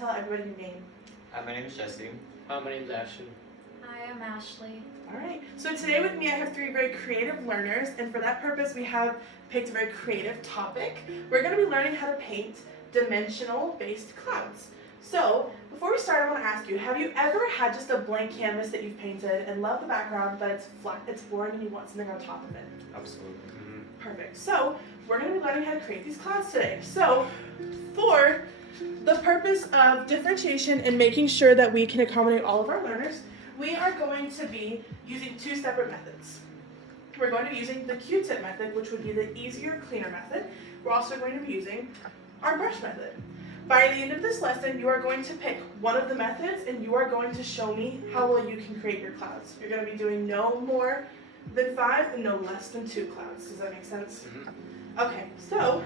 tell everybody your name. My name is Jesse. My name is Ashton. Hi, I'm Ashley. All right, so today with me I have 3 very creative learners, and for that purpose we have picked a very creative topic. We're going to be learning how to paint dimensional-based clouds. So, before we start, I want to ask you, have you ever had just a blank canvas that you've painted and love the background, but it's flat, it's boring, and you want something on top of it? Absolutely. Perfect. So, we're going to be learning how to create these clouds today. So, for the purpose of differentiation and making sure that we can accommodate all of our learners, we are going to be using 2 separate methods. We're going to be using the Q-tip method, which would be the easier, cleaner method. We're also going to be using our brush method. By the end of this lesson, you are going to pick one of the methods and you are going to show me how well you can create your clouds. You're going to be doing no more than 5 and no less than 2 clouds. Does that make sense? Okay, so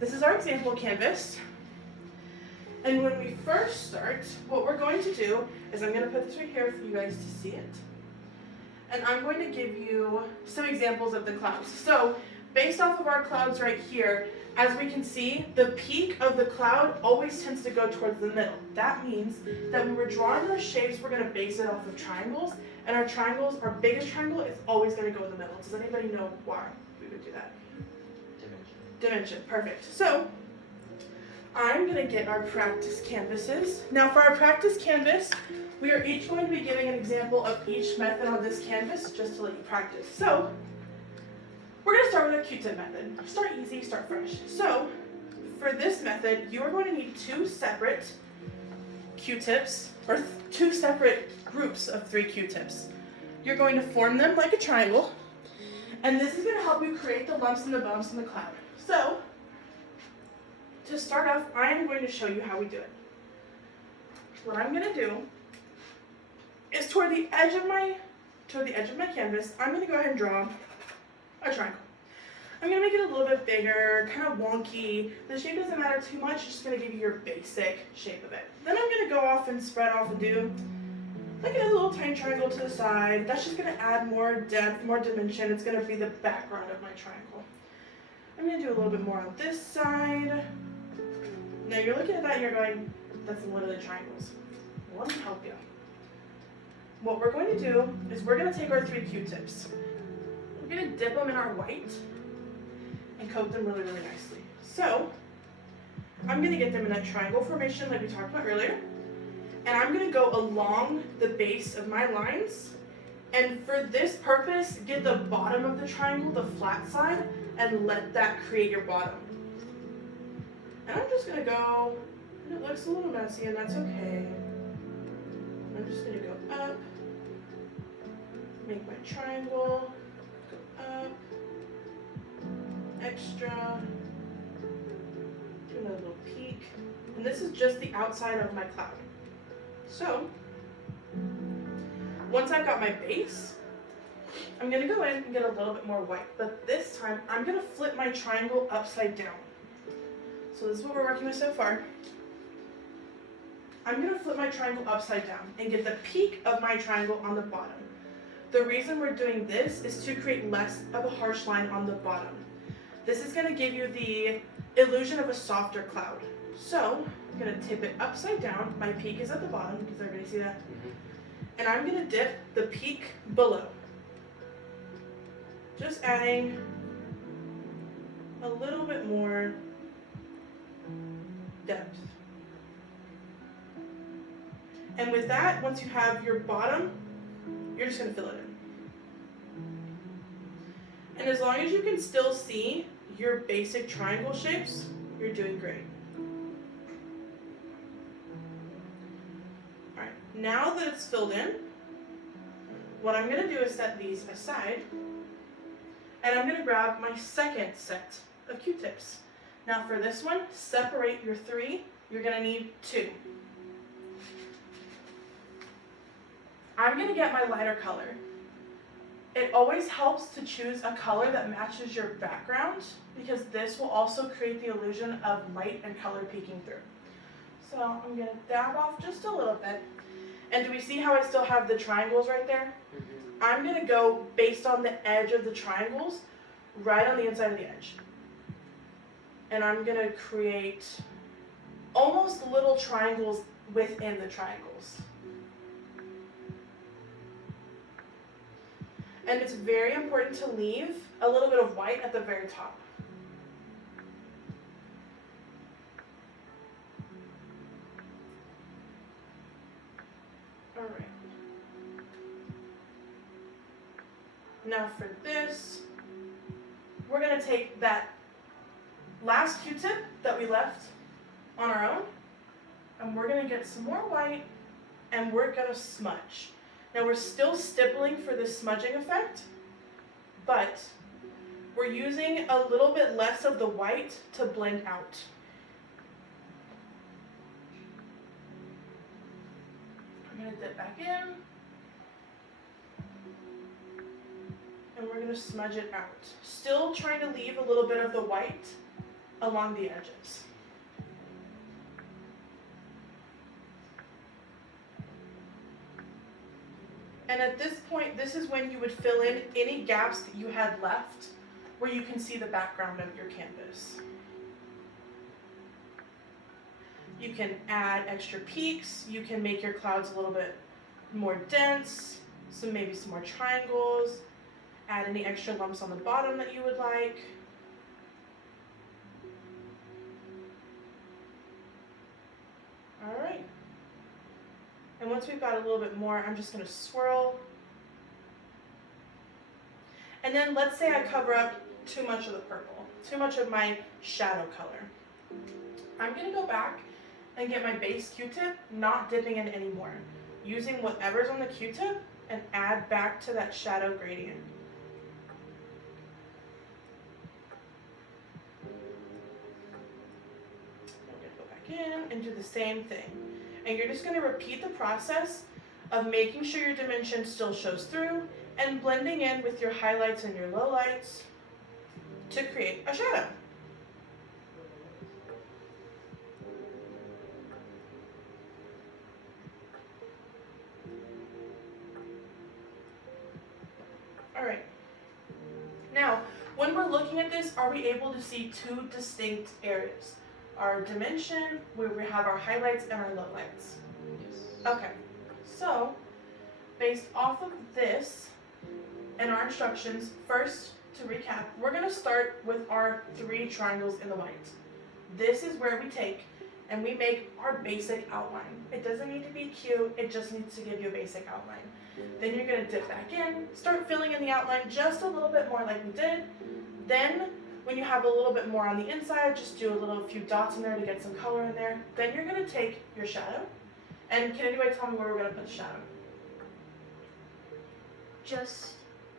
this is our example canvas. And when we first start, what we're going to do is I'm going to put this right here for you guys to see it. And I'm going to give you some examples of the clouds. So based off of our clouds right here, as we can see, the peak of the cloud always tends to go towards the middle. That means that when we're drawing those shapes, we're going to base it off of triangles. And our triangles, our biggest triangle is always going to go in the middle. Does anybody know why we would do that? Dimension, perfect. So I'm going to get our practice canvases. Now for our practice canvas, we are each going to be giving an example of each method on this canvas just to let you practice. So we're going to start with our Q-tip method. Start easy, start fresh. So for this method, you are going to need 2 separate Q-tips, or 2 separate groups of 3 Q-tips. You're going to form them like a triangle, and this is going to help you create the lumps and the bumps in the cloud. So to start off, I am going to show you how we do it. What I'm going to do is toward the edge of my canvas, I'm going to go ahead and draw a triangle. I'm going to make it a little bit bigger, kind of wonky. The shape doesn't matter too much, it's just going to give you your basic shape of it. Then I'm going to go off and spread off and do like a little tiny triangle to the side. That's just going to add more depth, more dimension. It's going to be the background of my triangle. I'm going to do a little bit more on this side. Now you're looking at that and you're going, that's literally triangles. Well, let me help you. What we're going to do is we're going to take our 3 Q-tips. We're going to dip them in our white and coat them really, really nicely. So I'm going to get them in that triangle formation like we talked about earlier. And I'm going to go along the base of my lines. And for this purpose, get the bottom of the triangle, the flat side, and let that create your bottom. And I'm just going to go, and it looks a little messy, and that's okay. I'm just going to go up, make my triangle, go up, extra, do another little peak. And this is just the outside of my cloud. So, once I've got my base, I'm going to go in and get a little bit more white. But this time, I'm going to flip my triangle upside down. So this is what we're working with so far. I'm going to flip my triangle upside down and get the peak of my triangle on the bottom. The reason we're doing this is to create less of a harsh line on the bottom. This is going to give you the illusion of a softer cloud. So I'm going to tip it upside down. My peak is at the bottom. Does everybody see that? And I'm going to dip the peak below. Just adding a little bit more depth. And with that, once you have your bottom, you're just going to fill it in. And as long as you can still see your basic triangle shapes, you're doing great. Alright, now that it's filled in, what I'm going to do is set these aside, and I'm going to grab my second set of Q-tips. Now for this one, separate your 3, you're going to need 2. I'm going to get my lighter color. It always helps to choose a color that matches your background because this will also create the illusion of light and color peeking through. So I'm going to dab off just a little bit. And do we see how I still have the triangles right there? I'm going to go based on the edge of the triangles, right on the inside of the edge. And I'm going to create almost little triangles within the triangles. And it's very important to leave a little bit of white at the very top. All right. Now for this, we're going to take that last Q-tip that we left on our own, and we're going to get some more white, and we're going to smudge. Now we're still stippling for this smudging effect, but we're using a little bit less of the white to blend out. I'm going to dip back in, and we're going to smudge it out. Still trying to leave a little bit of the white along the edges. And at this point, this is when you would fill in any gaps that you had left where you can see the background of your canvas. You can add extra peaks, you can make your clouds a little bit more dense, so maybe some more triangles, add any extra lumps on the bottom that you would like. All right. And once we've got a little bit more, I'm just going to swirl. And then let's say I cover up too much of the purple, too much of my shadow color. I'm going to go back and get my base Q-tip, not dipping in anymore, using whatever's on the Q-tip and add back to that shadow gradient. I'm going to go back in and do the same thing. And you're just going to repeat the process of making sure your dimension still shows through and blending in with your highlights and your lowlights to create a shadow. All right. Now, when we're looking at this, are we able to see two distinct areas? Our dimension, where we have our highlights and our lowlights. Yes. Okay, so based off of this and our instructions, first to recap, we're going to start with our 3 triangles in the white. This is where we take and we make our basic outline. It doesn't need to be cute, it just needs to give you a basic outline. Then you're going to dip back in, start filling in the outline just a little bit more like we did. Then when you have a little bit more on the inside, just do a few dots in there to get some color in there. Then you're going to take your shadow. And can anybody tell me where we're going to put the shadow? Just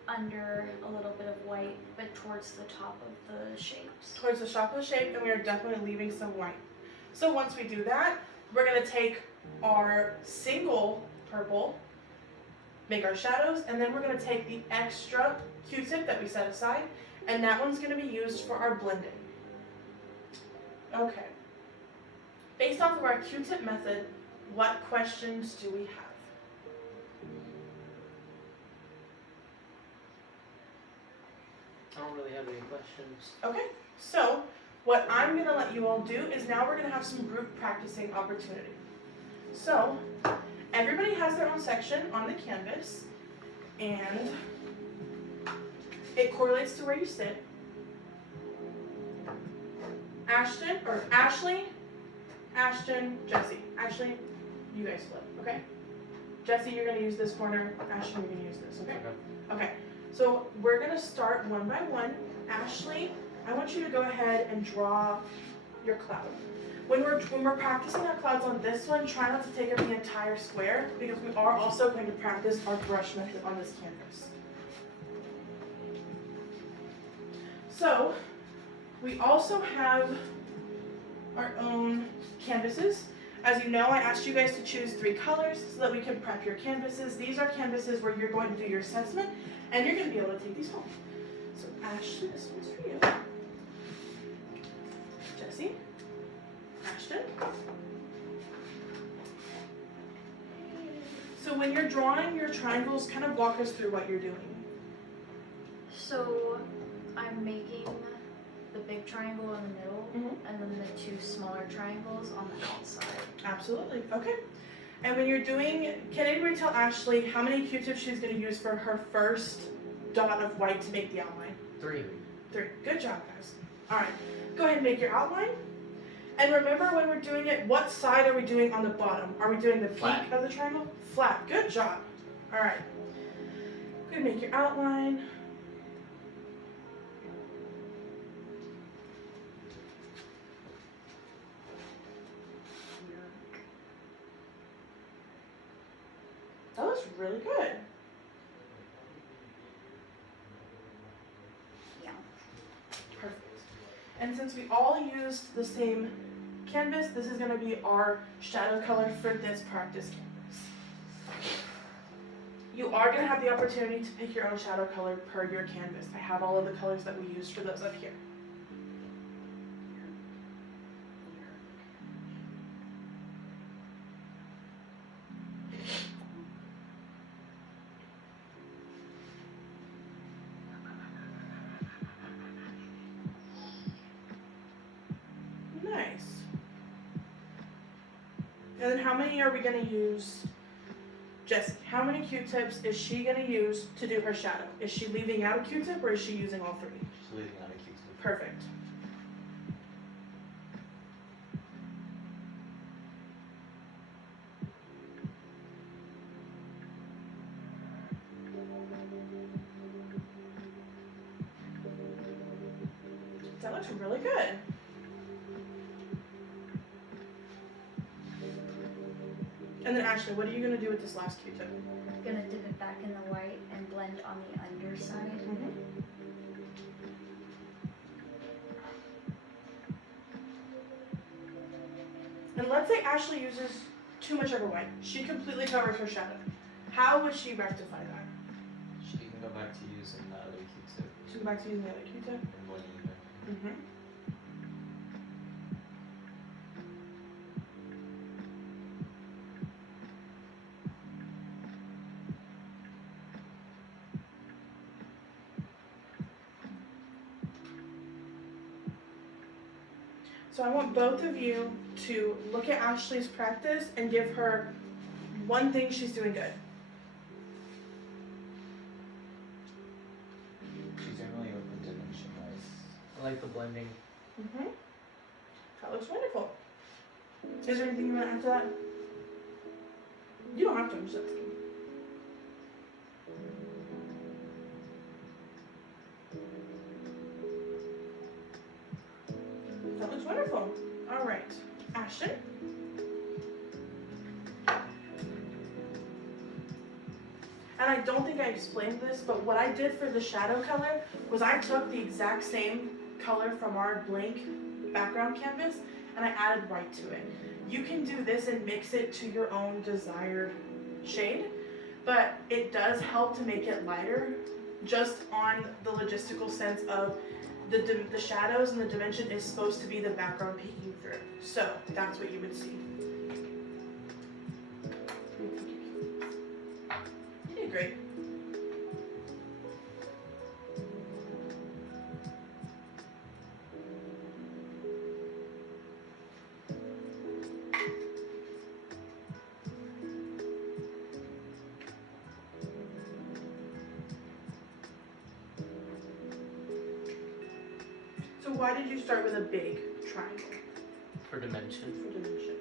under a little bit of white, but towards the top of the shapes. Towards the top of the shape, and we are definitely leaving some white. So once we do that, we're going to take our single purple, make our shadows, and then we're going to take the extra Q-tip that we set aside, and that one's going to be used for our blending. Okay. Based off of our Q-tip method, what questions do we have? I don't really have any questions. Okay, so what I'm going to let you all do is now we're going to have some group practicing opportunity. So everybody has their own section on the canvas, and it correlates to where you sit. Ashley, Ashton, Jesse. Ashley, you guys flip, okay? Jesse, you're going to use this corner. Ashley, you're going to use this, okay? Okay, so we're going to start one by one. Ashley, I want you to go ahead and draw your cloud. When we're practicing our clouds on this one, try not to take up the entire square because we are also going to practice our brush method on this canvas. So, we also have our own canvases. As you know, I asked you guys to choose 3 colors so that we can prep your canvases. These are canvases where you're going to do your assessment and you're going to be able to take these home. So Ashley, this one's for you. Jesse, Ashton. So when you're drawing your triangles, kind of walk us through what you're doing. So I'm making the big triangle in the middle, Mhm. and then the 2 smaller triangles on the outside. Absolutely. Okay. And when you're doing, can anybody tell Ashley how many Q-tips she's going to use for her first dot of white to make the outline? 3. 3. Good job, guys. All right. Go ahead and make your outline. And remember when we're doing it, what side are we doing on the bottom? Are we doing the Flat. peak of the triangle? Flat. Good job. All right. Go ahead and make your outline. That looks really good. Yeah. Perfect. And since we all used the same canvas, this is going to be our shadow color for this practice canvas. You are going to have the opportunity to pick your own shadow color per your canvas. I have all of the colors that we used for those up here. Nice. And then how many are we going to use? Jessie, how many Q-tips is she going to use to do her shadow? Is she leaving out a Q-tip or is she using all 3? She's leaving out a Q-tip. Perfect. That looks really good. And then Ashley, what are you going to do with this last Q-tip? Gonna dip it back in the white and blend on the underside. And let's say Ashley uses too much of her white. She completely covers her shadow. How would she rectify that? She can go back to using the other Q-tip She go back to using the other Q-tip? and blend even. So I want both of you to look at Ashley's practice and give her one thing she's doing good. She's generally open dimension-wise. I like the blending. That looks wonderful. Is there anything you want to add to that? You don't have to, I'm just asking. That looks wonderful. All right, Ashton. And I don't think I explained this, but what I did for the shadow color was I took the exact same color from our blank background canvas and I added white to it. You can do this and mix it to your own desired shade, but it does help to make it lighter just on the logistical sense of the shadows and the dimension is supposed to be the background peeking through. So that's what you would see. You did great. So why did you start with a big triangle For dimension. for dimension?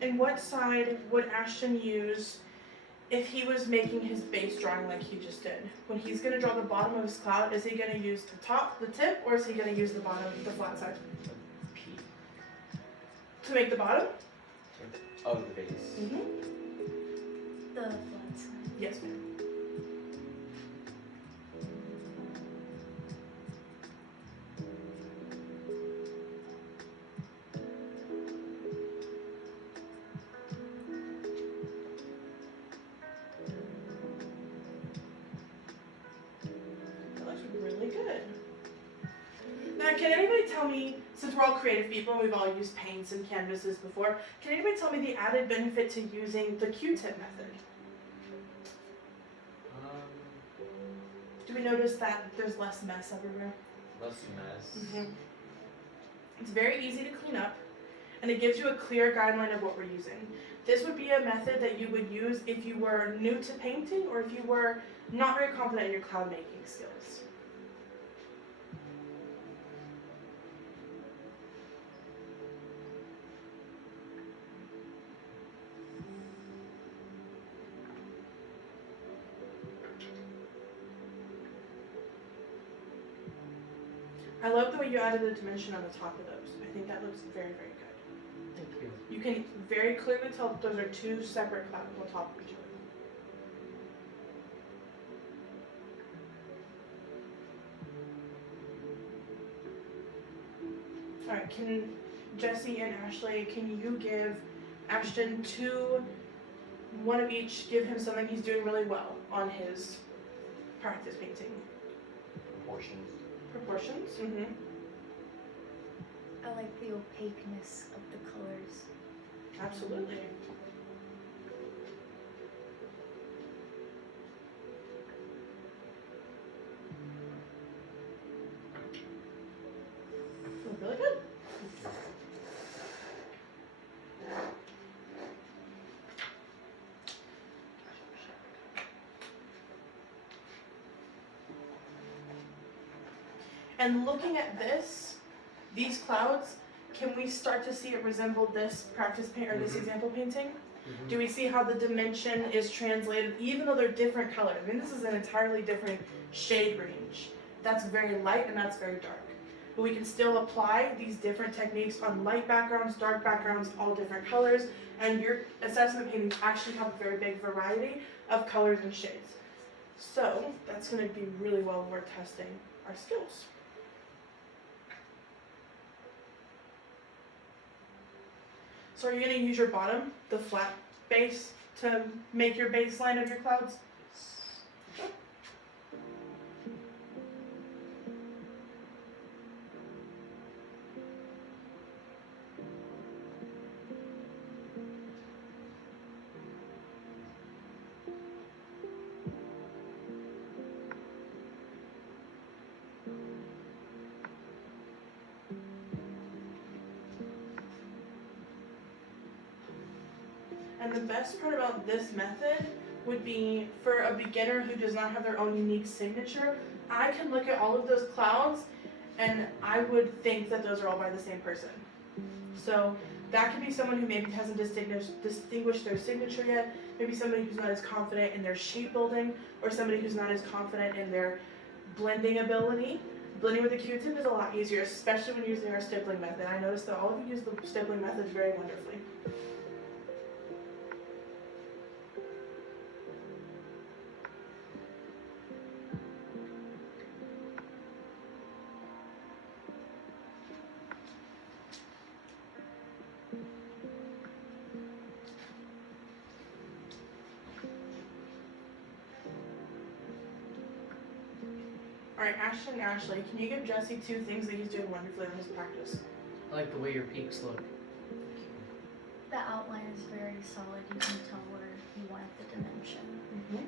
And what side would Ashton use if he was making his base drawing like he just did? When he's going to draw the bottom of his cloud, is he going to use the top, the tip, or is he going to use the bottom, the flat side? P. To make the bottom? Oh, the base. Mm-hmm. The flat side. Yes, ma'am. That looks really good. Now Now, can anybody tell me, since we're all creative people and we've all used paints and canvases before, can anybody tell me the added benefit to using the Q-tip method? Do we notice that there's less mess everywhere? Less mess. It's very easy to clean up, and it gives you a clear guideline of what we're using. This would be a method that you would use if you were new to painting or if you were not very confident in your cloud making skills. I love the way you added a dimension on the top of those. I think that looks very, very good. Thank you. You can very clearly tell that those are two separate clouds on top of each other. Alright, can Jesse and Ashley, can you give Ashton one of each, give him something he's doing really well on his practice painting? Proportions? Mm-hmm. I like the opaqueness of the colors. Absolutely. Look really good. And looking at these clouds, can we start to see it resemble this practice paint or this example painting? Do we see how the dimension is translated, even though they're different colors? I mean, this is an entirely different shade range. That's very light and that's very dark. But we can still apply these different techniques on light backgrounds, dark backgrounds, all different colors, and your assessment paintings actually have a very big variety of colors and shades. So that's going to be really well worth testing our skills. So are you going to use your bottom, the flat base, to make your baseline of your clouds? And the best part about this method would be for a beginner who does not have their own unique signature, I can look at all of those clouds and I would think that those are all by the same person. So that could be someone who maybe hasn't distinguished their signature yet, maybe somebody who's not as confident in their shape building, or somebody who's not as confident in their blending ability. Blending with a Q-tip is a lot easier, especially when using our stippling method. I noticed that all of you use the stippling method very wonderfully. Alright, Ashton and Ashley, can you give Jesse 2 things that he's doing wonderfully on his practice? I like the way your peaks look. The outline is very solid. You can tell where you want the dimension. Mm-hmm.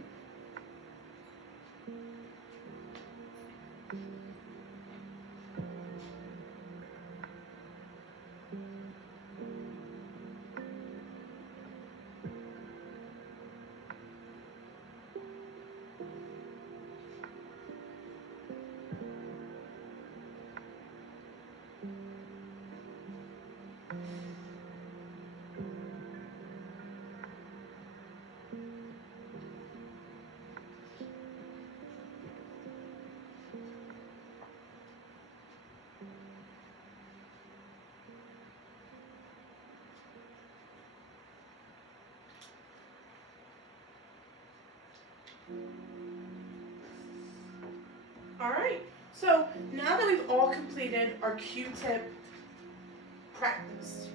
Alright, so now that we've all completed our Q-tip practice,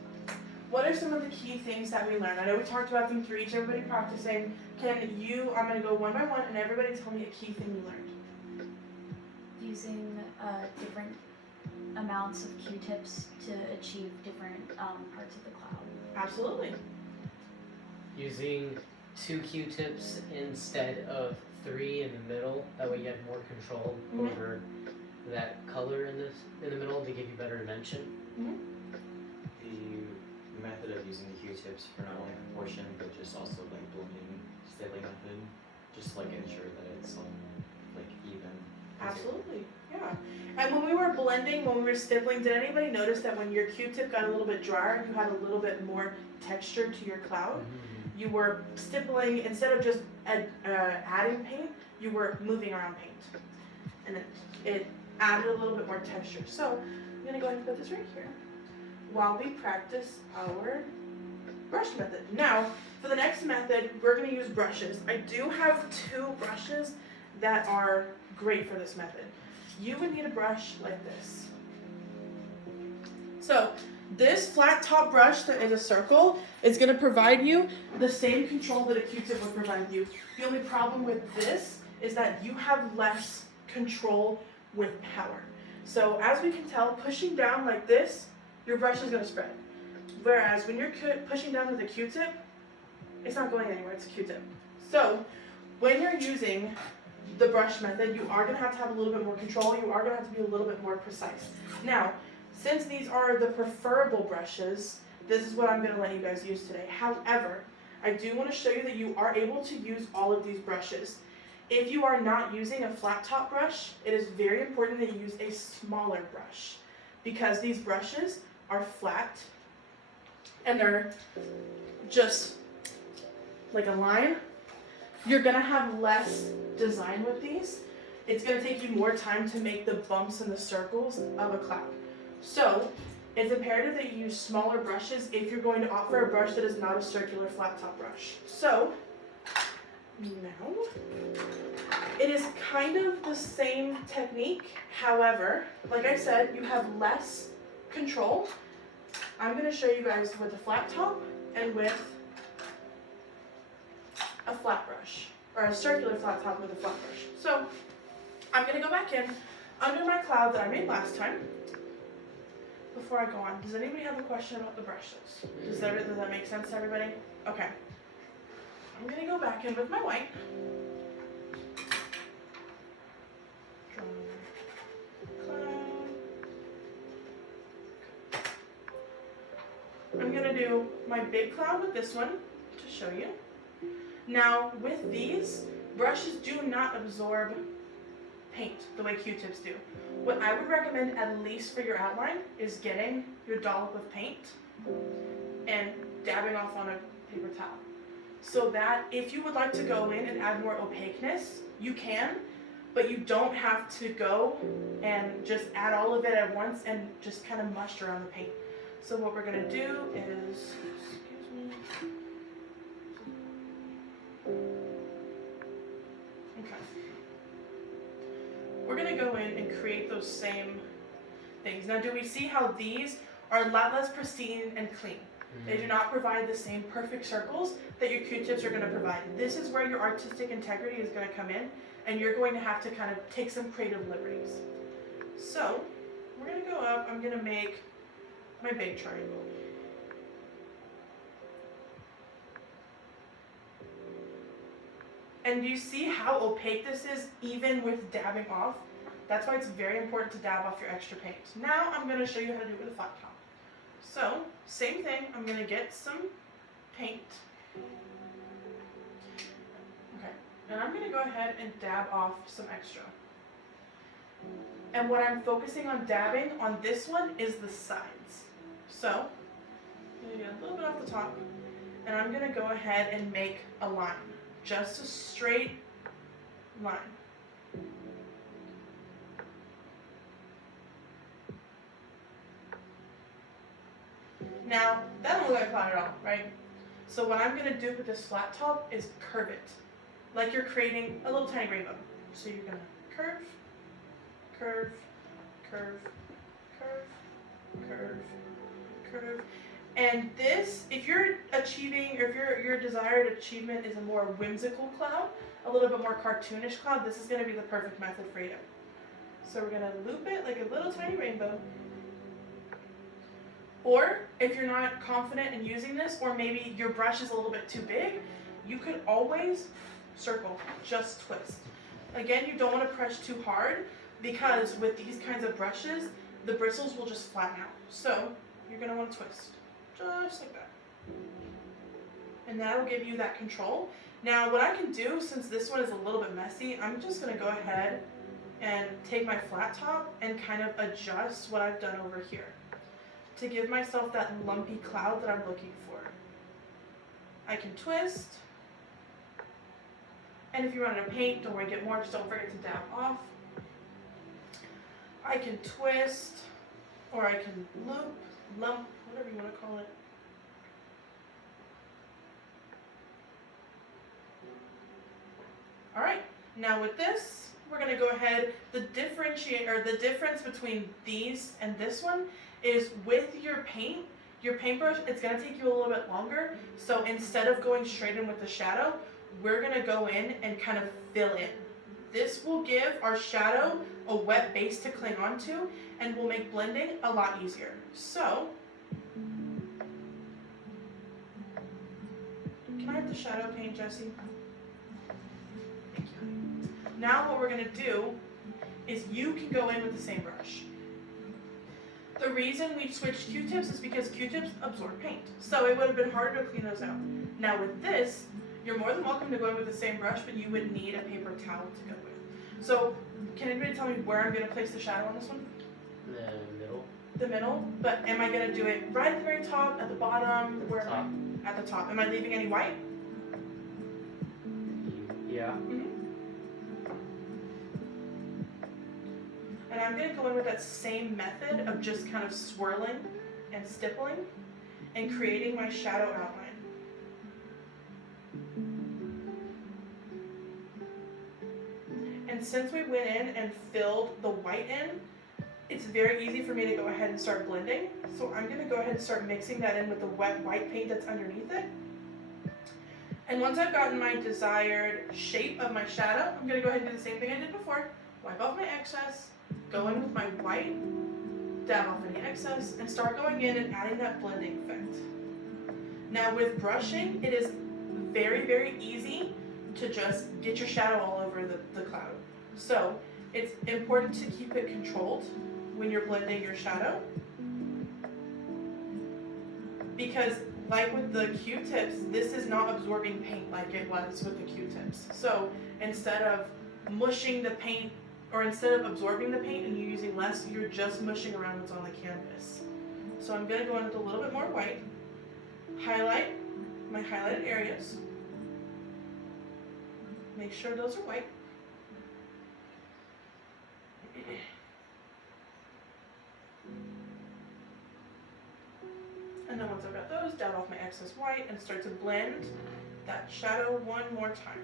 what are some of the key things that we learned? I know we talked about them for each, everybody practicing. I'm going to go one by one and everybody tell me a key thing you learned. Using different amounts of Q-tips to achieve different parts of the cloud. Absolutely. Using 2 Q-tips instead of 3 in the middle, that way you have more control over that color in the middle to give you better dimension. The method of using the Q-tips for not only proportion but just also like blending stippling method, just like ensure that it's all like even. Absolutely, yeah. And when we were blending, when we were stippling, did anybody notice that when your Q-tip got a little bit drier, you had a little bit more texture to your cloud? You were stippling, instead of just adding paint, you were moving around paint. And it added a little bit more texture. So I'm gonna go ahead and put this right here while we practice our brush method. Now, for the next method, we're gonna use brushes. I do have 2 brushes that are great for this method. You would need a brush like this. So this flat top brush that is a circle is going to provide you the same control that a Q-tip would provide you. The only problem with this is that you have less control with power. So as we can tell, pushing down like this, your brush is going to spread. Whereas when you're pushing down with a Q-tip, it's not going anywhere, it's a Q-tip. So when you're using the brush method, you are going to have a little bit more control. You are going to have to be a little bit more precise. Now, since these are the preferable brushes, this is what I'm going to let you guys use today. However, I do want to show you that you are able to use all of these brushes. If you are not using a flat top brush, it is very important that you use a smaller brush because these brushes are flat and they're just like a line. You're going to have less design with these. It's going to take you more time to make the bumps and the circles of a cloud. So it's imperative that you use smaller brushes if you're going to opt for a brush that is not a circular flat top brush. So now it is kind of the same technique. However, like I said, you have less control. I'm going to show you guys with a flat top and with a flat brush, or a circular flat top with a flat brush. So I'm going to go back in under my cloud that I made last time. Before I go on, does anybody have a question about the brushes? Does that make sense to everybody? Okay. I'm going to go back in with my white. Draw my cloud. I'm going to do my big cloud with this one to show you. Now, with these, brushes do not absorb paint the way Q-tips do. What I would recommend, at least for your outline, is getting your dollop of paint and dabbing off on a paper towel. So that if you would like to go in and add more opaqueness, you can, but you don't have to go and just add all of it at once and just kind of mush around the paint. So what we're going to do is, excuse me. Okay. We're going to go in and create those same things. Now, do we see how these are a lot less pristine and clean? They do not provide the same perfect circles that your Q-tips are going to provide. This is where your artistic integrity is going to come in, and you're going to have to kind of take some creative liberties. So, we're going to go up. I'm going to make my big triangle. And do you see how opaque this is, even with dabbing off? That's why it's very important to dab off your extra paint. Now I'm going to show you how to do it with a flat top. So, same thing, I'm going to get some paint. Okay, and I'm going to go ahead and dab off some extra. And what I'm focusing on dabbing on this one is the sides. So, I'm going to get a little bit off the top, and I'm going to go ahead and make a line. Just a straight line. Now, that don't look like a cloud at all, right? So what I'm going to do with this flat top is curve it. Like you're creating a little tiny rainbow. So you're going to curve, curve, curve, curve, curve, curve. And this, if you're achieving, or if your desired achievement is a more whimsical cloud, a little bit more cartoonish cloud, this is going to be the perfect method for you. So we're gonna loop it like a little tiny rainbow. Or if you're not confident in using this, or maybe your brush is a little bit too big, you could always circle, just twist. Again, you don't want to press too hard because with these kinds of brushes, the bristles will just flatten out. So you're gonna want to twist, just like that. And that'll give you that control. Now what I can do, since this one is a little bit messy, I'm just gonna go ahead and take my flat top and kind of adjust what I've done over here to give myself that lumpy cloud that I'm looking for. I can twist, and if you run out of paint, don't worry, get more, just don't forget to dab off. I can twist, or I can loop, lump, whatever you want to call it. All right, now with this, we're gonna go ahead, the difference between these and this one is with your paintbrush, it's gonna take you a little bit longer. So instead of going straight in with the shadow, we're gonna go in and kind of fill in. This will give our shadow a wet base to cling onto and will make blending a lot easier. So, can I have the shadow paint, Jessie? Thank you. Now what we're gonna do is you can go in with the same brush. The reason we switched Q-tips is because Q-tips absorb paint. So it would have been harder to clean those out. Now with this, you're more than welcome to go in with the same brush, but you would need a paper towel to go with. So can anybody tell me where I'm gonna place the shadow on this one? The middle. The middle, but am I gonna do it right at the very top, at the bottom, where Top. am I? At the top. Am I leaving any white? Yeah. And I'm gonna go in with that same method of just kind of swirling and stippling and creating my shadow outline. And since we went in and filled the white in, it's very easy for me to go ahead and start blending. So I'm gonna go ahead and start mixing that in with the wet white paint that's underneath it. And once I've gotten my desired shape of my shadow, I'm gonna go ahead and do the same thing I did before. Wipe off my excess, go in with my white, dab off any excess, and start going in and adding that blending effect. Now with brushing, it is very, very easy to just get your shadow all over the cloud. So it's important to keep it controlled when you're blending your shadow, because like with the Q-tips, this is not absorbing paint like it was with the Q-tips. So instead of mushing the paint, or instead of absorbing the paint and you using less, you're just mushing around what's on the canvas. So I'm gonna go in with a little bit more white, highlight my highlighted areas, make sure those are white. And then once I've got those, dab off my excess white and start to blend that shadow one more time.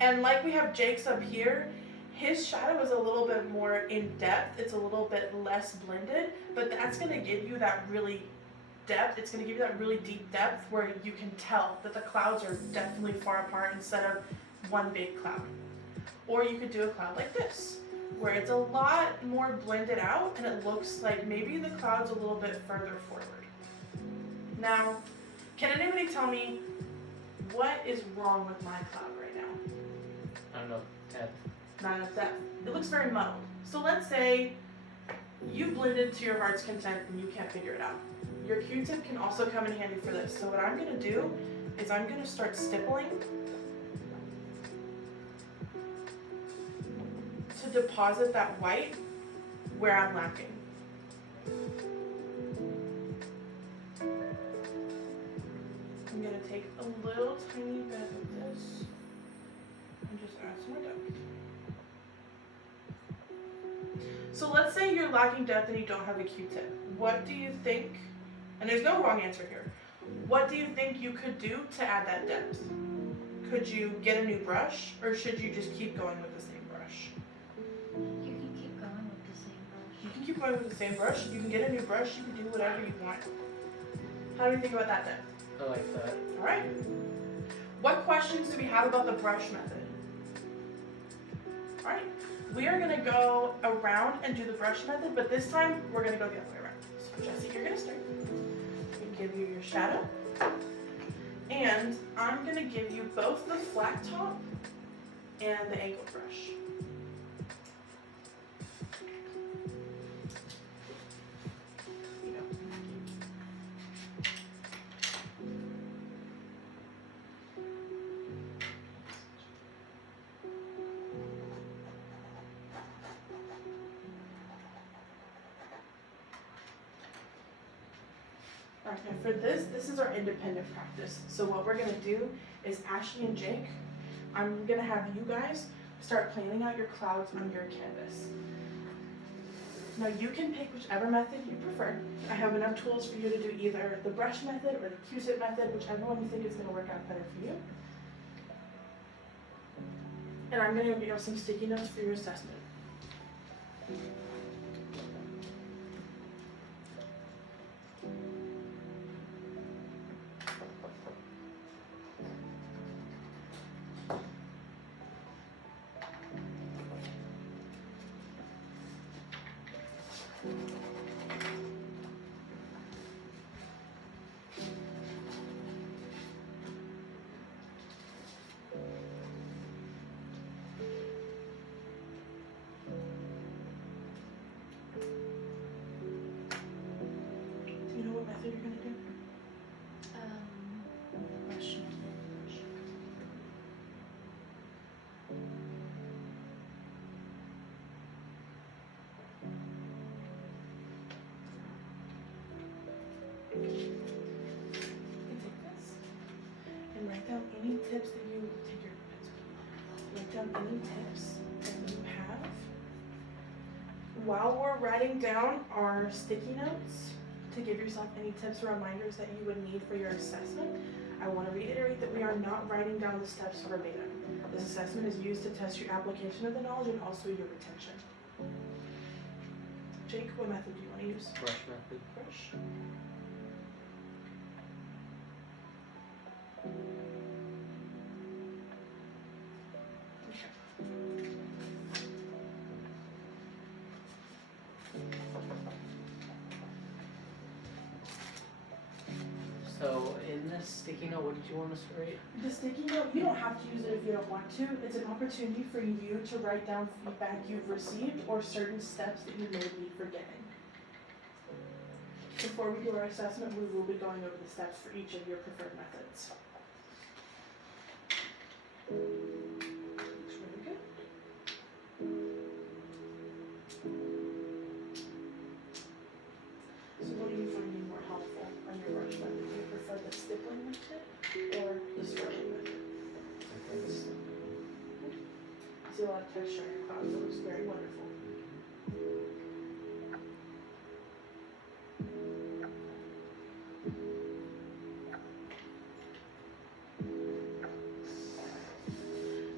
And like we have Jake's up here, his shadow is a little bit more in depth, it's a little bit less blended, but that's gonna give you that really depth, it's gonna give you that really deep depth where you can tell that the clouds are definitely far apart instead of one big cloud. Or you could do a cloud like this, where it's a lot more blended out and it looks like maybe the cloud's a little bit further forward. Now, can anybody tell me what is wrong with my cloud right now? I don't know. Depth. Not enough depth. It looks very muddled. So let's say you blended to your heart's content and you can't figure it out. Your Q-tip can also come in handy for this. So what I'm gonna do is I'm gonna start stippling to deposit that white where I'm lacking. I'm gonna take a little tiny bit of this and just add some more depth. So let's say you're lacking depth and you don't have a Q-tip. What do you think, and there's no wrong answer here, what do you think you could do to add that depth? Could you get a new brush, or should you just keep going with the same brush? You can keep going with the same brush. You can keep going with the same brush, you can get a new brush, you can do whatever you want. How do you think about that depth? I like that. Alright. What questions do we have about the brush method? Alright. we are gonna go around and do the brush method, but this time we're gonna go the other way around. So Jesse, you're gonna start. I'm gonna give you your shadow. And I'm gonna give you both the flat top and the angled brush. Here you go. Alright, now for this is our independent practice. So what we're gonna do is Ashley and Jake, I'm gonna have you guys start planning out your clouds on your canvas. Now you can pick whichever method you prefer. I have enough tools for you to do either the brush method or the Q-tip method, whichever one you think is gonna work out better for you. And I'm gonna give you some sticky notes for your assessment. Do you know what method you're gonna do? Brush. You can take this and write down any tips that you take your pencil. Write down any tips that you have. While we're writing down our sticky notes, to give yourself any tips or reminders that you would need for your assessment, I want to reiterate that we are not writing down the steps verbatim. This assessment is used to test your application of the knowledge and also your retention. Jake, what method do you want to use? Brush method. Brush. So in this sticky note, what did you want us to write? The sticky note, you don't have to use it if you don't want to. It's an opportunity for you to write down feedback you've received or certain steps that you may be forgetting. Before we do our assessment, we will be going over the steps for each of your preferred methods. Looks really good. So what are you finding more helpful on your brush method? Do you prefer the stippling method or the swirling method? I see a lot of texture in your clouds. It looks very wonderful.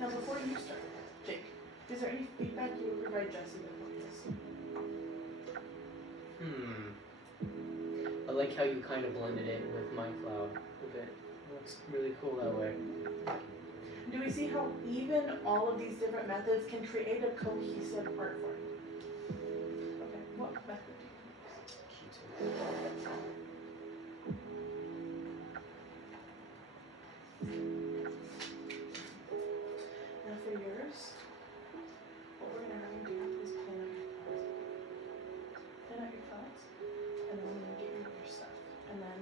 Now before you start, Jake, is there any feedback you would provide Jesse before this? I like how you kind of blended it with my cloud a bit. Looks really cool that way. Do we see how even all of these different methods can create a cohesive art form? Okay, what method do you Now for yours, what we're gonna have you do is plan out your clouds. Plan out your clouds, and then we're gonna get rid of your stuff. And then,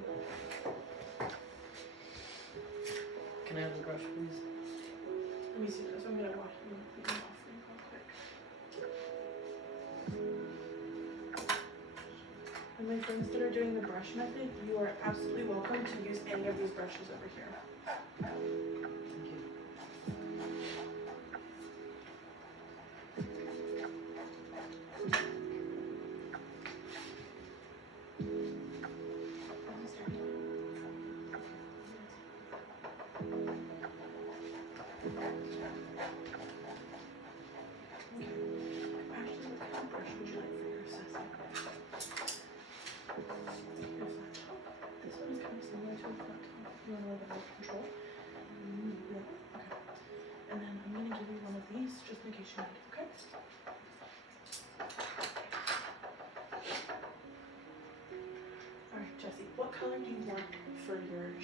Can I have the brush, please? let me see this, I'm gonna walk you off real quick. And my friends that are doing the brush method, you are absolutely welcome to use any of these brushes over here. Thank you. Actually, what kind of brush would you like for your assessment? This one is kind of similar to a flat top. You want a little bit more control? No? Okay. And then I'm going to give you one of these just in case you need it, okay?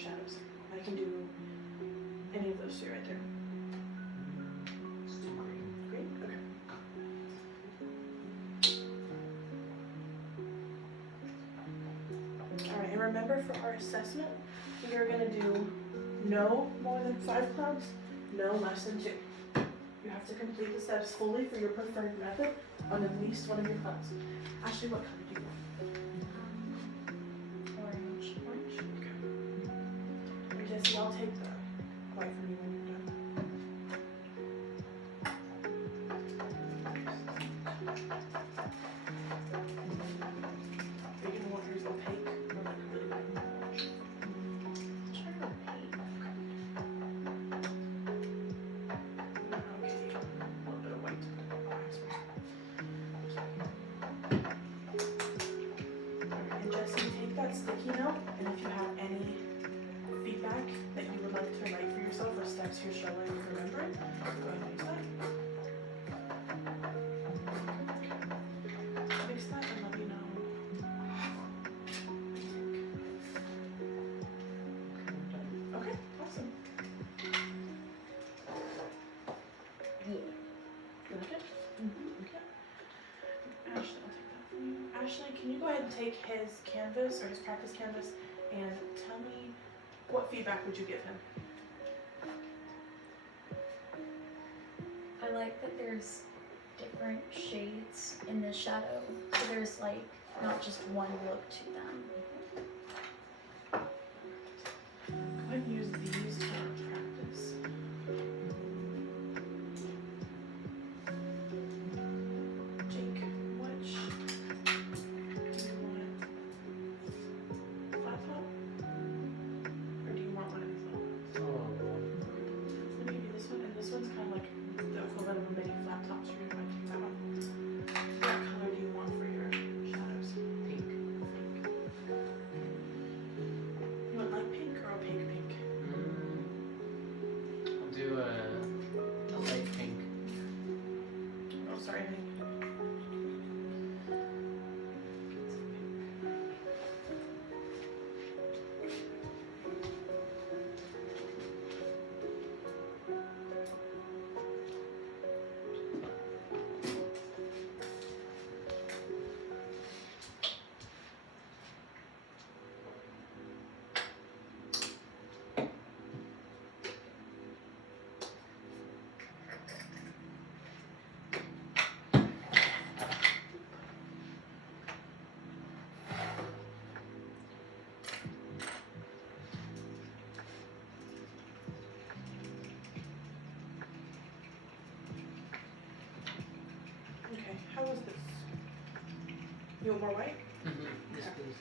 shadows? I can do any of those two right there. Let's do green. Green? Okay. Alright, and remember for our assessment, we are going to do no more than 5 clouds, no less than 2. You have to complete the steps fully for your preferred method on at least one of your clouds. Ashley, what color do you want? Orange. Orange? Okay. And Jesse, I'll take the white from you when you're done. Are you going to want yours opaque or like really white? Try opaque. Okay, a little bit of white to put on the eyes. Alright, and Jesse, take that sticky note, and if you have any feedback that you would like to write for yourself or steps you're struggling with remembering, go ahead and use that. Fix that and let me know. Okay, awesome. You like it? Okay. Ashley, I'll take that from you. Ashley, can you go ahead and take his canvas or his practice canvas and tell me what feedback would you give him? I like that there's different shades in the shadow. So there's like not just one look to them. Go ahead and use these for our practice. Jake, which do you want? Flat top? Or do you want one of these little ones? Oh, well. Let me give you this one, and this one's kind of like the equivalent of a mini flat top, so you're gonna want to take that one. What color do you want for your shadows? Pink. You want light pink or opaque pink? I'll do a light pink. Oh, sorry, honey. Okay, how was this? You want more white? Yes, please.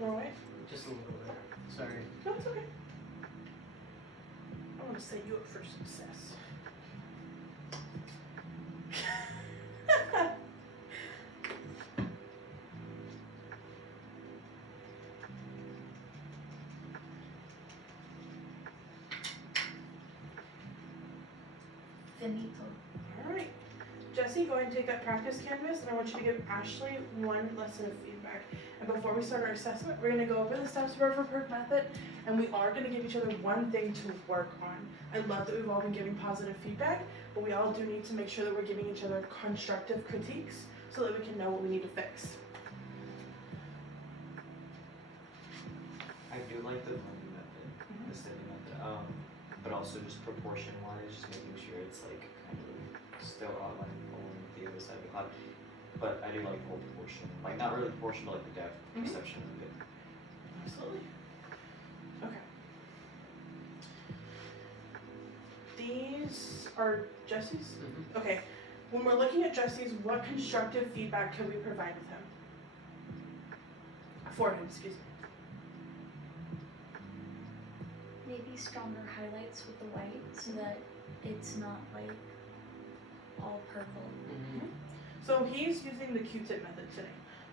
More white? Just a little bit. Sorry. No, it's okay. I want to set you up for success. Finito. Alright. Jesse, go ahead and take that practice canvas, and I want you to give Ashley one lesson of feedback. And before we start our assessment, we're going to go over the steps of our preferred method, and we are going to give each other one thing to work on. I love that we've all been giving positive feedback, but we all do need to make sure that we're giving each other constructive critiques so that we can know what we need to fix. I do like the blending method, the stepping method. But also just proportion wise, just making sure it's like kind of still outlined along the other side of the cloud. But I do like the whole proportion, like not really proportion, but like the depth perception of it. Absolutely. Okay. These are Jesse's? Okay. When we're looking at Jesse's, what constructive feedback can we provide with him? For him, excuse me. Maybe stronger highlights with the white so that it's not like all purple. So he's using the Q-tip method today.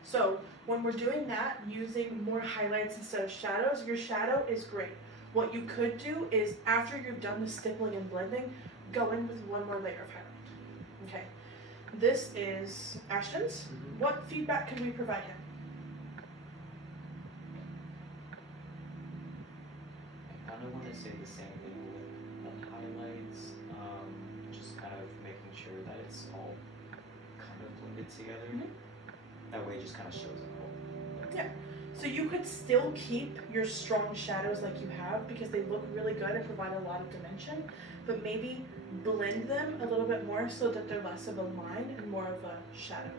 So when we're doing that, using more highlights instead of shadows, your shadow is great. What you could do is, after you've done the stippling and blending, go in with one more layer of highlight. Okay. This is Ashton's. Mhm. What feedback can we provide him? I kind of want to say the same thing with highlights, just kind of making sure that it's all kind of blended together. Mhm. That way it just kind of shows it all. Yeah. So you could still keep your strong shadows like you have because they look really good and provide a lot of dimension, but maybe blend them a little bit more so that they're less of a line and more of a shadow.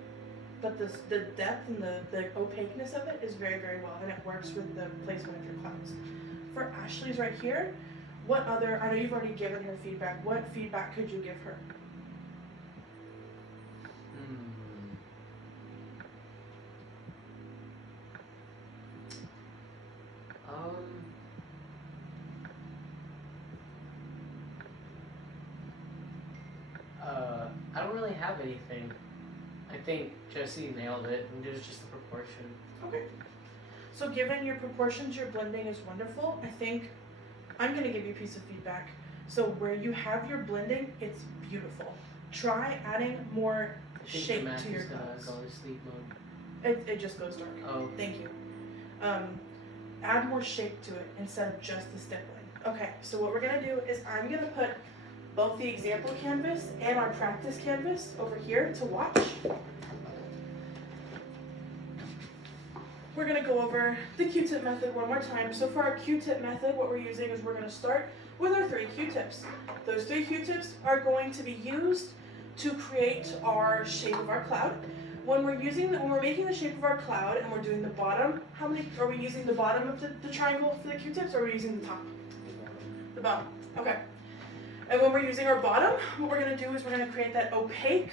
But the depth and the opaqueness of it is very, very well, and it works with the placement of your clouds. For Ashley's right here, what other, I know you've already given her feedback, what feedback could you give her? I don't really have anything. I think Jesse nailed it, and it was just the proportion. Okay. So given your proportions, your blending is wonderful. I think I'm gonna give you a piece of feedback. So where you have your blending, it's beautiful. Try adding more I think shape Matt to your is gonna clouds. go to sleep mode. It just goes dark. Oh, Thank you. Add more shape to it instead of just the stippling. Okay, so what we're gonna do is I'm gonna put both the example canvas and our practice canvas over here to watch. We're gonna go over the Q-tip method one more time. So for our Q-tip method, what we're using is we're gonna start with our 3 Q-tips. Those 3 Q-tips are going to be used to create our shape of our cloud. When we're making the shape of our cloud and we're doing the bottom, how many are we using the bottom of the triangle for the Q-tips, or are we using the top? The bottom. Okay. And when we're using our bottom, what we're gonna do is we're gonna create that opaque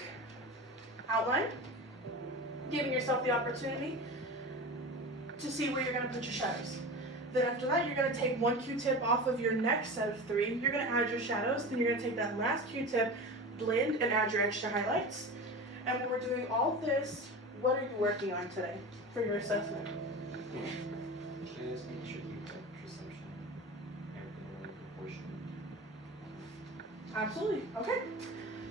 outline, giving yourself the opportunity to see where you're gonna put your shadows. Then after that, you're gonna take 1 Q-tip off of your next set of 3. You're gonna add your shadows. Then you're gonna take that last Q-tip, blend, and add your extra highlights. And when we're doing all this, what are you working on today for your assessment? Just making sure you have perception, everything in proportion. Absolutely. Okay.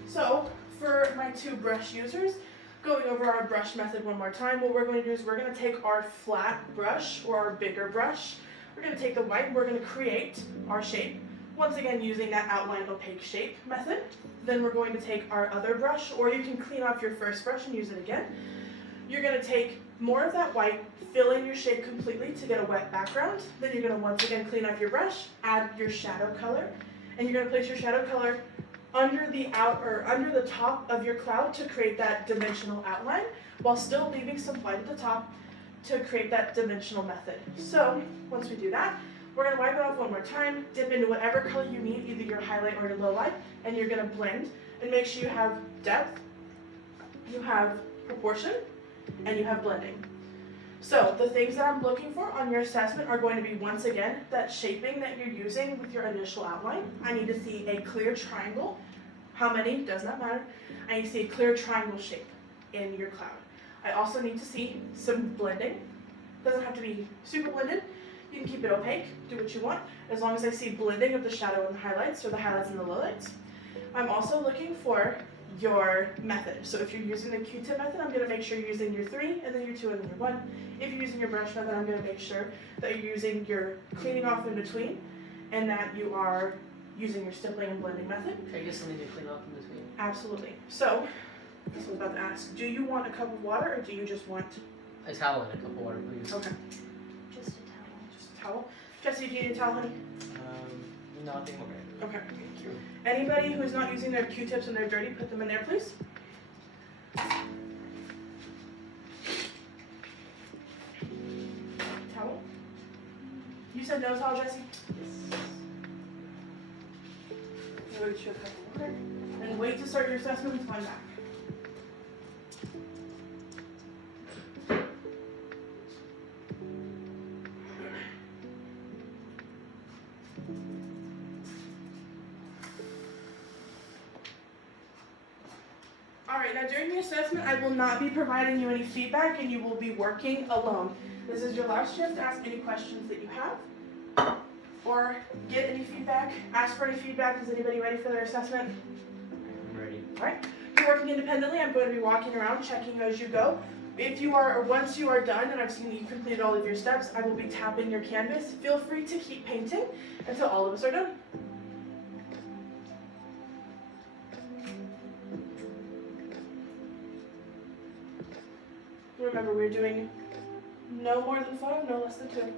So for my 2 brush users, going over our brush method one more time, what we're going to do is we're going to take our flat brush or our bigger brush. We're going to take the white and we're going to create our shape. Once again, using that outline opaque shape method. Then we're going to take our other brush, or you can clean off your first brush and use it again. You're going to take more of that white, fill in your shape completely to get a wet background. Then you're going to once again clean off your brush, add your shadow color, and you're going to place your shadow color under the top of your cloud to create that dimensional outline, while still leaving some white at the top to create that dimensional method. So once we do that, we're going to wipe it off one more time, dip into whatever color you need, either your highlight or your low light, and you're going to blend and make sure you have depth, you have proportion, and you have blending. So the things that I'm looking for on your assessment are going to be, once again, that shaping that you're using with your initial outline. I need to see a clear triangle. How many, does not matter. I need to see a clear triangle shape in your cloud. I also need to see some blending. Doesn't have to be super blended. You can keep it opaque, do what you want, as long as I see blending of the shadow and the highlights, or the highlights and the lowlights. I'm also looking for your method. So if you're using the Q-tip method, I'm going to make sure you're using your 3, and then your 2, and then your 1. If you're using your brush method, I'm going to make sure that you're using your cleaning off in between, and that you are using your stippling and blending method. I guess I need to clean up in between. Absolutely. So, this was about to ask, do you want a cup of water, or do you just want... A towel and a cup of water, please. Okay. Just a towel. Just a towel. Jesse, do you need a towel, honey? Nothing. Okay. Okay. Thank you. Anybody who's not using their Q-tips and they're dirty, put them in there, please. Towel? You said no towel, Jesse? Yes. Go get you a cup of water. And wait to start your assessment until I'm back. Alright, now during the assessment, I will not be providing you any feedback and you will be working alone. This is your last chance to ask any questions that you have or get any feedback, ask for any feedback. Is anybody ready for their assessment? I'm ready. Alright, you're working independently. I'm going to be walking around, checking as you go. Once you are done and I've seen that you completed all of your steps, I will be tapping your canvas. Feel free to keep painting until all of us are done. Remember, we're doing no more than 5, no less than 2.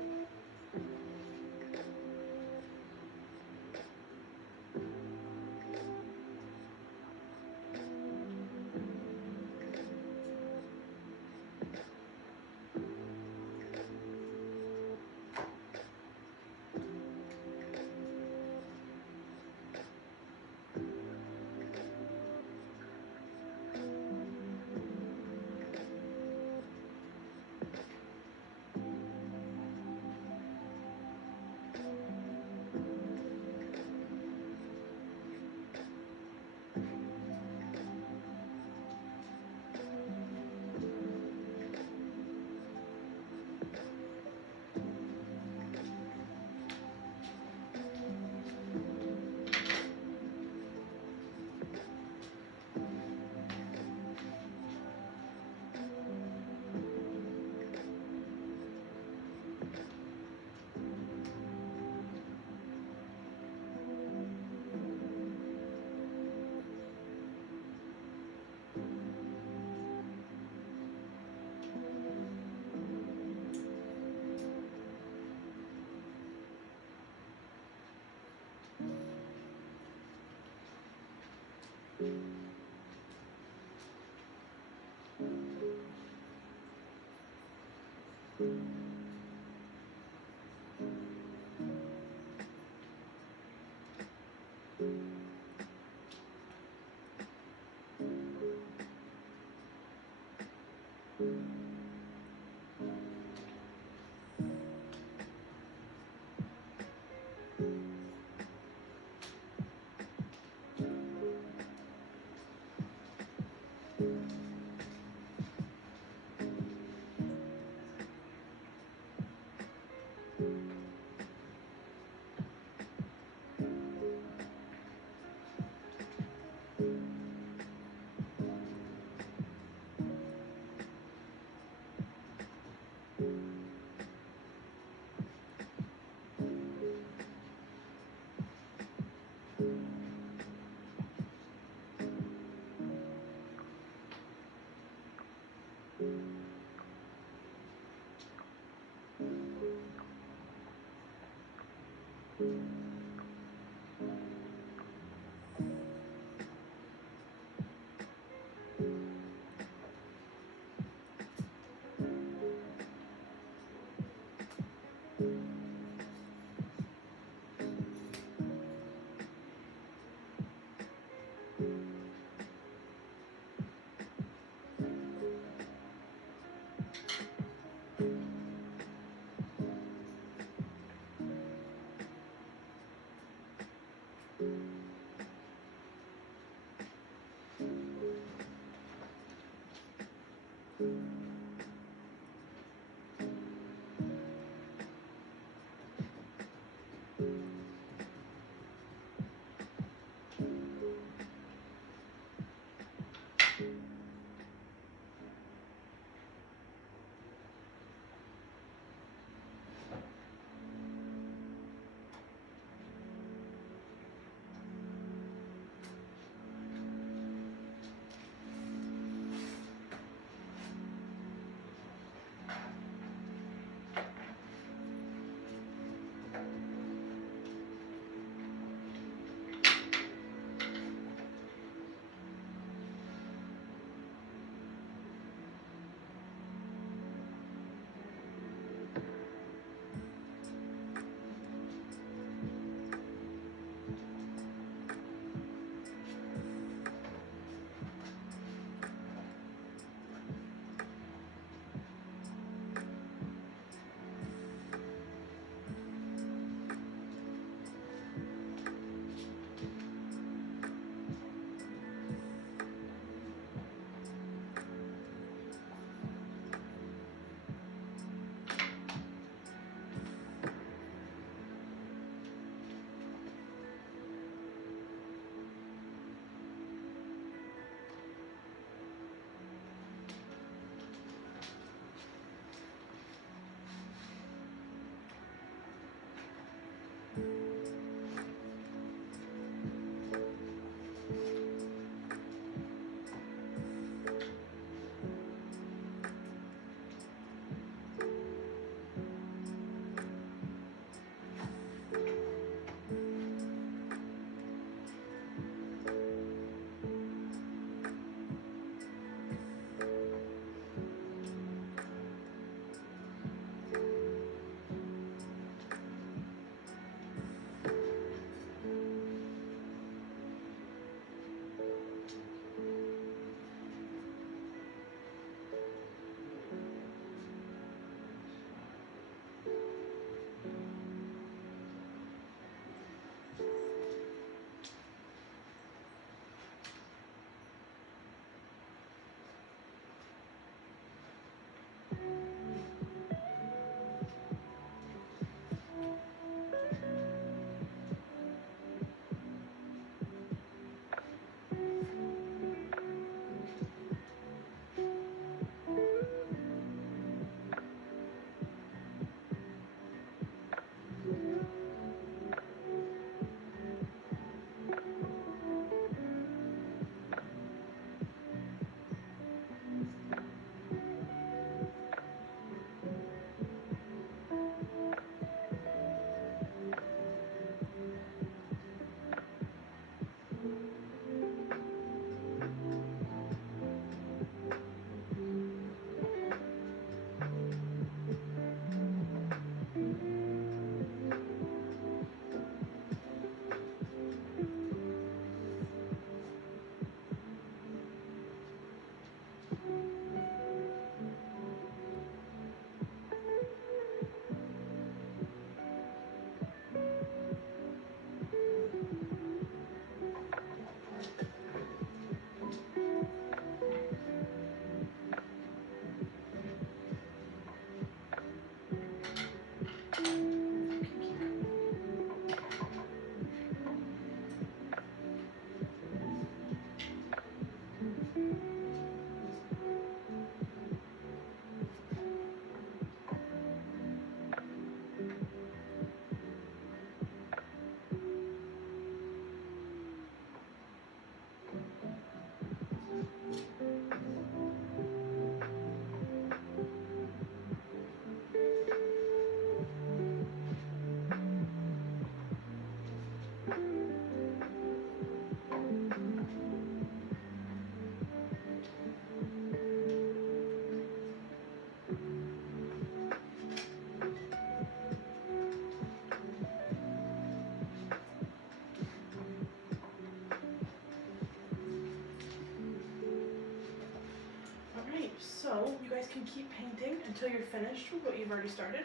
can keep painting until you're finished with what you've already started.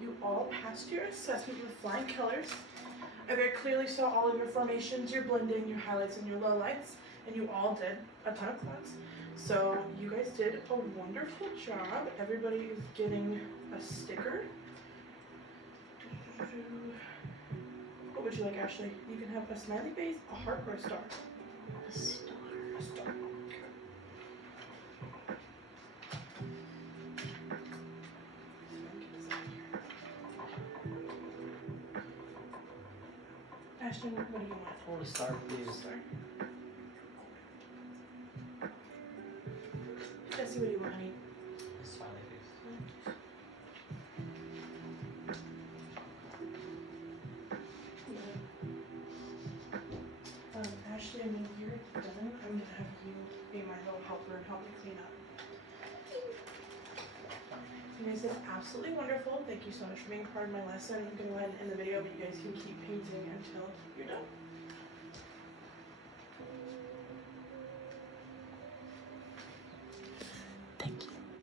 You all passed your assessment with flying colors. I very clearly saw all of your formations, your blending, your highlights, and your lowlights, and you all did a ton of clouds. So you guys did a wonderful job. Everybody is getting a sticker. What would you like, Ashley? You can have a smiley face, a heart, or a star. A star. A star. Ashley, what do you want? I want to start with these. Star. Jesse, what do you want, honey? A smiley face. Ashley, when you're done, I'm gonna have you be my little helper and help me clean up. You guys did absolutely wonderful. Thank you so much for being part of my lesson. I'm gonna go ahead and end the video, but you guys can keep painting until you're done.